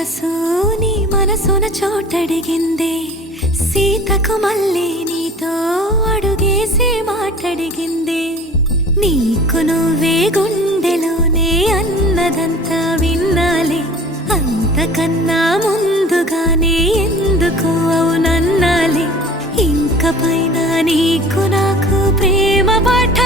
మనసు నీ మనసున చోటడిగిందే, సీతకు మళ్ళీ నీతో అడుగేసి మాటడిగిందే. నీకు నువ్వే గుండెలోనే అన్నదంతా విన్నాలే, అంతకన్నా ముందుగానే ఎందుకు అవునన్నాలే. ఇంక పైన నీకు నాకు ప్రేమ పాఠ